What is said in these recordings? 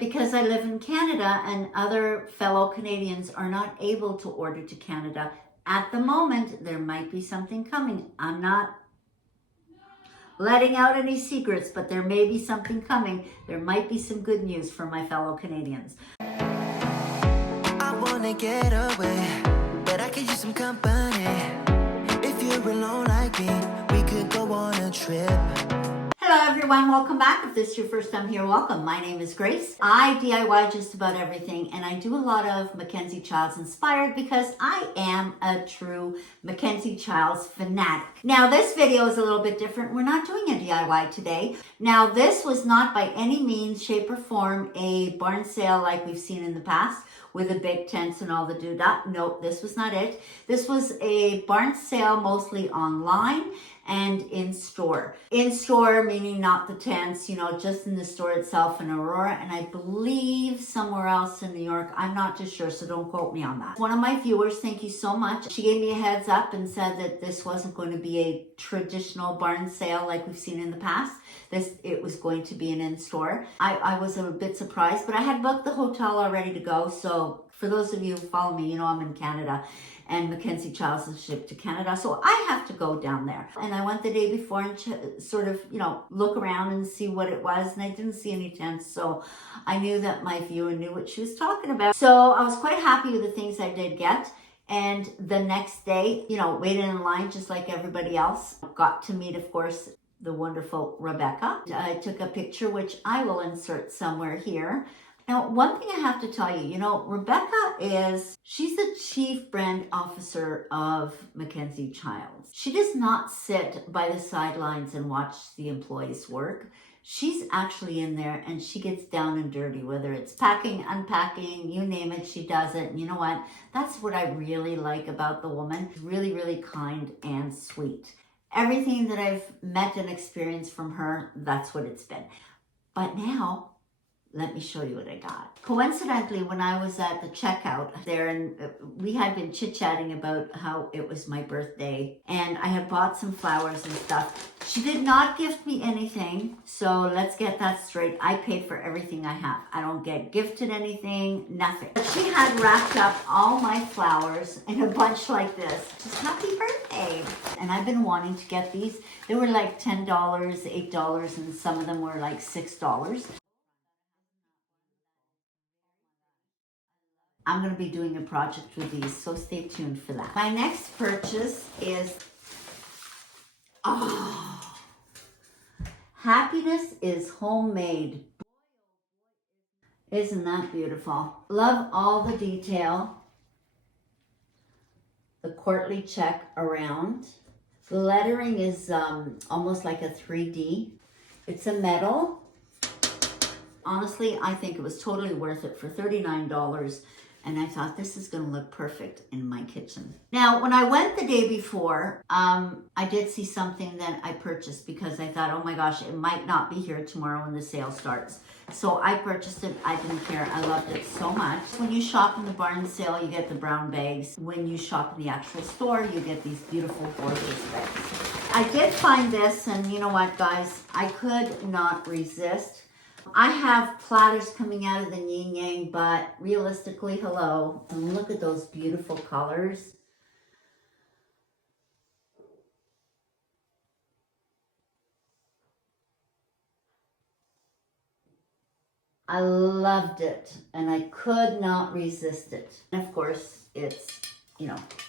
because I live in Canada and other fellow Canadians are not able to order to Canada. At the moment, there might be something coming. I'm not letting out any secrets, but there may be something coming. There might be some good news for my fellow Canadians. I wanna get away, but I could use some company. If you're alone like me, we could go on a trip. Hello everyone, welcome back. If this is your first time here, welcome. My name is Grace. I DIY just about everything and I do a lot of Mackenzie Childs inspired because I am a true Mackenzie Childs fanatic. Now this video is a little bit different. We're not doing a DIY today. Now this was not by any means, shape or form a barn sale like we've seen in the past with the big tents and all the doodah. Nope, this was not it. This was a barn sale mostly online and in store. In store meaning not the tents, just in the store itself in Aurora, and I believe somewhere else in New York. I'm not too sure, so don't quote me on that. One of my viewers, thank you so much. She gave me a heads up and said that this wasn't going to be a traditional barn sale like we've seen in the past. It was going to be an in-store. I was a bit surprised, but I had booked the hotel already to go. So for those of you who follow me, I'm in Canada and Mackenzie Childs is shipped to Canada. So I have to go down there. And I went the day before and sort of, look around and see what it was. And I didn't see any tents. So I knew that my viewer knew what she was talking about. So I was quite happy with the things I did get. And the next day, waited in line just like everybody else. Got to meet, of course, the wonderful Rebecca. I took a picture, which I will insert somewhere here. Now, one thing I have to tell you, Rebecca she's the chief brand officer of Mackenzie Childs. She does not sit by the sidelines and watch the employees work. She's actually in there and she gets down and dirty, whether it's packing, unpacking, you name it, she does it. And you know what? That's what I really like about the woman. She's really, really kind and sweet. Everything that I've met and experienced from her, that's what it's been. But now, let me show you what I got. Coincidentally, when I was at the checkout there, and we had been chit-chatting about how it was my birthday, and I had bought some flowers and stuff. She did not gift me anything, so let's get that straight. I paid for everything I have. I don't get gifted anything, nothing. But she had wrapped up all my flowers in a bunch like this. Just happy birthday. And I've been wanting to get these. They were like $10, $8, and some of them were like $6. I'm going to be doing a project with these, so stay tuned for that. My next purchase is, happiness is homemade. Isn't that beautiful? Love all the detail. The courtly check around. The lettering is almost like a 3D. It's a metal. Honestly, I think it was totally worth it for $39. And I thought this is going to look perfect in my kitchen. Now, when I went the day before, I did see something that I purchased because I thought, oh my gosh, it might not be here tomorrow when the sale starts. So I purchased it. I didn't care. I loved it so much. When you shop in the barn sale, you get the brown bags. When you shop in the actual store, you get these beautiful, gorgeous bags. I did find this, and you know what, guys? I could not resist. I have platters coming out of the yin yang, but realistically, hello. And look at those beautiful colors. I loved it and I could not resist it. And of course, it's,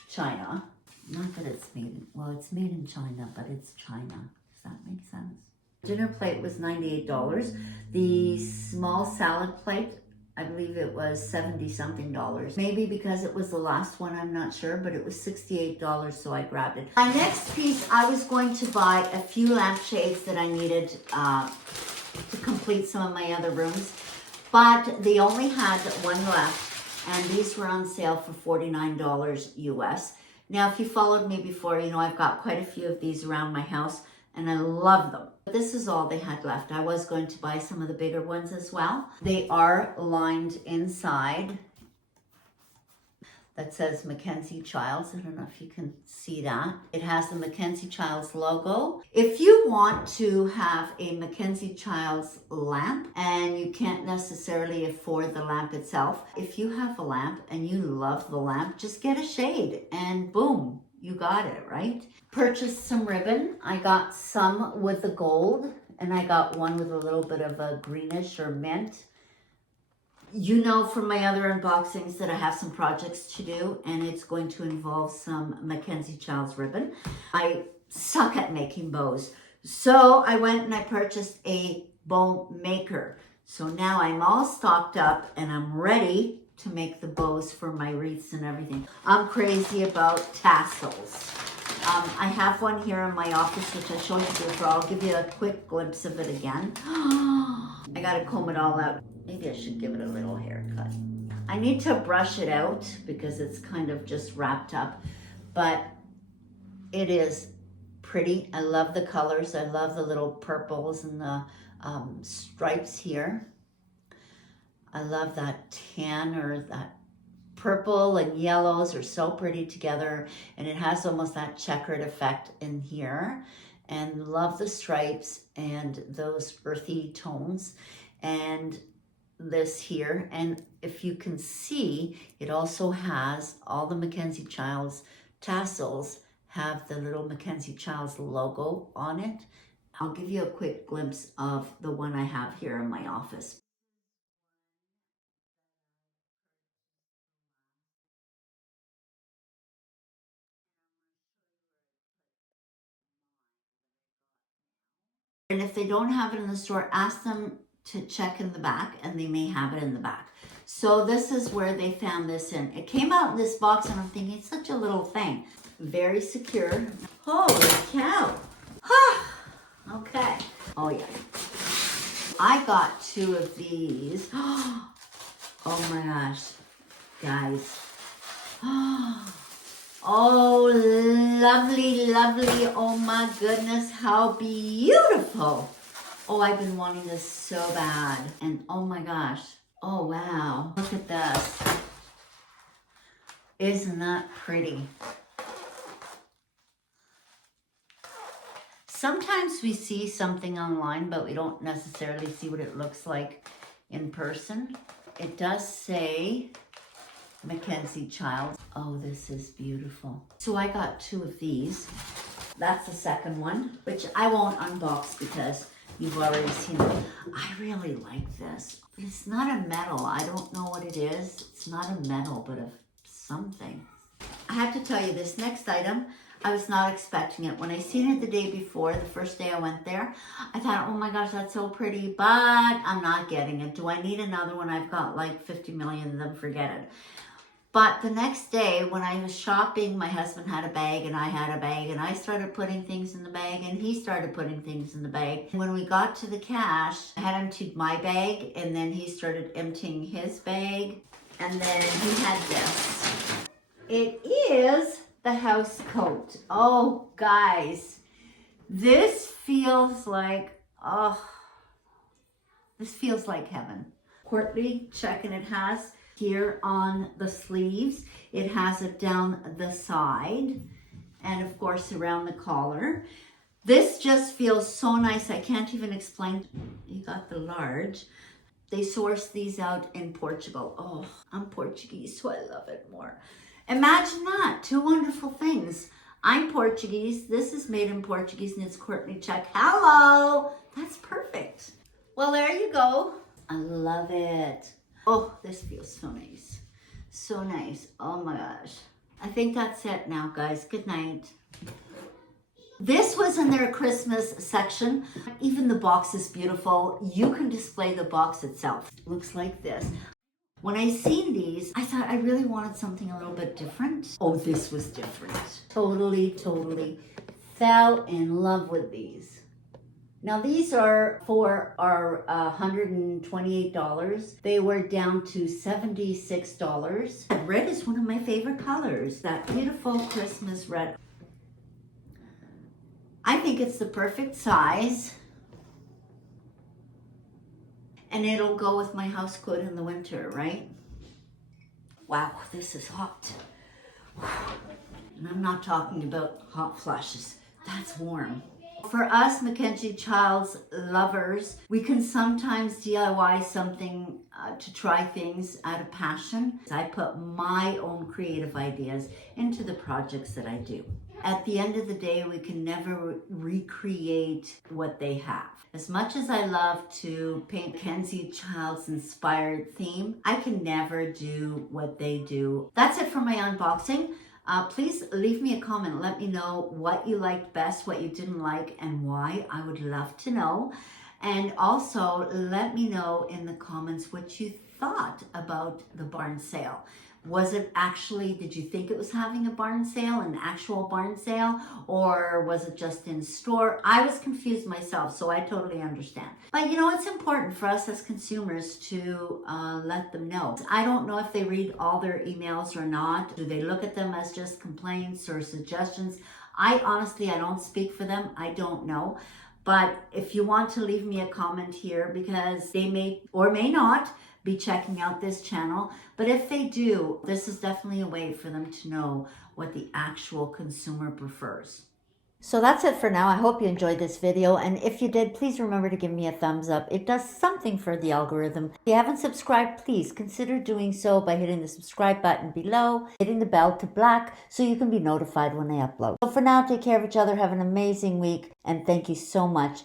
China. Not that it's it's made in China, but it's China. Does that make sense? Dinner plate was $98. The small salad plate, I believe it was $70-something. Maybe because it was the last one, I'm not sure, but it was $68, so I grabbed it. My next piece, I was going to buy a few lampshades that I needed to complete some of my other rooms, but they only had one left, and these were on sale for $49 US. Now, if you followed me before, I've got quite a few of these around my house, and I love them. But this is all they had left. I was going to buy some of the bigger ones as well. They are lined inside. that says Mackenzie Childs. I don't know if you can see that. It has the Mackenzie Childs logo. If you want to have a Mackenzie Childs lamp and you can't necessarily afford the lamp itself, if you have a lamp and you love the lamp, just get a shade and boom, you got it, right? Purchased some ribbon. I got some with the gold and I got one with a little bit of a greenish or mint. You know from my other unboxings that I have some projects to do and it's going to involve some Mackenzie Childs ribbon. I suck at making bows. So I went and I purchased a bow maker. So now I'm all stocked up and I'm ready to make the bows for my wreaths and everything. I'm crazy about tassels. I have one here in my office, which I showed you before. I'll give you a quick glimpse of it again. I gotta comb it all out. Maybe I should give it a little haircut. I need to brush it out because it's kind of just wrapped up, but it is pretty. I love the colors. I love the little purples and the stripes here. I love that tan or that purple and yellows are so pretty together, and it has almost that checkered effect in here. And love the stripes and those earthy tones and this here. And if you can see, it also has all the Mackenzie Childs tassels have the little Mackenzie Childs logo on it. I'll give you a quick glimpse of the one I have here in my office. And if they don't have it in the store, ask them to check in the back and they may have it in the back. So this is where they found this in. It came out in this box and I'm thinking it's such a little thing. Very secure. Holy cow. Okay. Oh yeah. I got 2 of these. Oh my gosh. Guys. Oh, lovely, lovely. Oh my goodness, how beautiful. Oh, I've been wanting this so bad. And oh my gosh. Oh, wow. Look at this. Isn't that pretty? Sometimes we see something online, but we don't necessarily see what it looks like in person. It does say Mackenzie Childs. Oh, this is beautiful. So I got 2 of these. That's the second one, which I won't unbox because you've already seen it. I really like this, but it's not a metal. I don't know what it is. It's not a metal, but of something. I have to tell you, this next item, I was not expecting it. When I seen it the day before, the first day I went there, I thought, oh my gosh, that's so pretty, but I'm not getting it. Do I need another one? I've got like 50 million of them, forget it. But the next day when I was shopping, my husband had a bag and I had a bag and I started putting things in the bag and he started putting things in the bag. When we got to the cash, I had emptied my bag and then he started emptying his bag and then he had this. It is the house coat. Oh, guys, this feels like, this feels like heaven. Courtly check, and it has here on the sleeves. It has it down the side and of course around the collar. This just feels so nice. I can't even explain. You got the large. They sourced these out in Portugal. Oh, I'm Portuguese, so I love it more. Imagine that, 2 wonderful things. I'm Portuguese. This is made in Portuguese and it's Courtney check. Hello, that's perfect. Well, there you go. I love it. Oh, this feels so nice. So nice. Oh my gosh. I think that's it now, guys. Good night. This was in their Christmas section. Even the box is beautiful. You can display the box itself. Looks like this. When I seen these, I thought I really wanted something a little bit different. Oh, this was different. Totally fell in love with these. Now these are for our $128. They were down to $76. Red is one of my favorite colors. That beautiful Christmas red. I think it's the perfect size. And it'll go with my house coat in the winter, right? Wow, this is hot. And I'm not talking about hot flashes. That's warm. For us Mackenzie Childs lovers, we can sometimes DIY something to try things out of passion. I put my own creative ideas into the projects that I do. At the end of the day, we can never recreate what they have. As much as I love to paint Mackenzie Childs inspired theme, I can never do what they do. That's it for my unboxing. Please leave me a comment. Let me know what you liked best, what you didn't like, and why. I would love to know. And also let me know in the comments what you thought about the barn sale. Was it actually, did you think it was having a barn sale, an actual barn sale, or was it just in store? I was confused myself, so I totally understand. But you know, it's important for us as consumers to let them know. I don't know if they read all their emails or not. Do they look at them as just complaints or suggestions? I don't speak for them. I don't know. But if you want to leave me a comment here, because they may or may not be checking out this channel, but if they do, this is definitely a way for them to know what the actual consumer prefers. So that's it for now. I hope you enjoyed this video, and if you did, please remember to give me a thumbs up. It does something for the algorithm. If you haven't subscribed, please consider doing so by hitting the subscribe button below, hitting the bell to black so you can be notified when I upload. So for now, take care of each other, have an amazing week, and thank you so much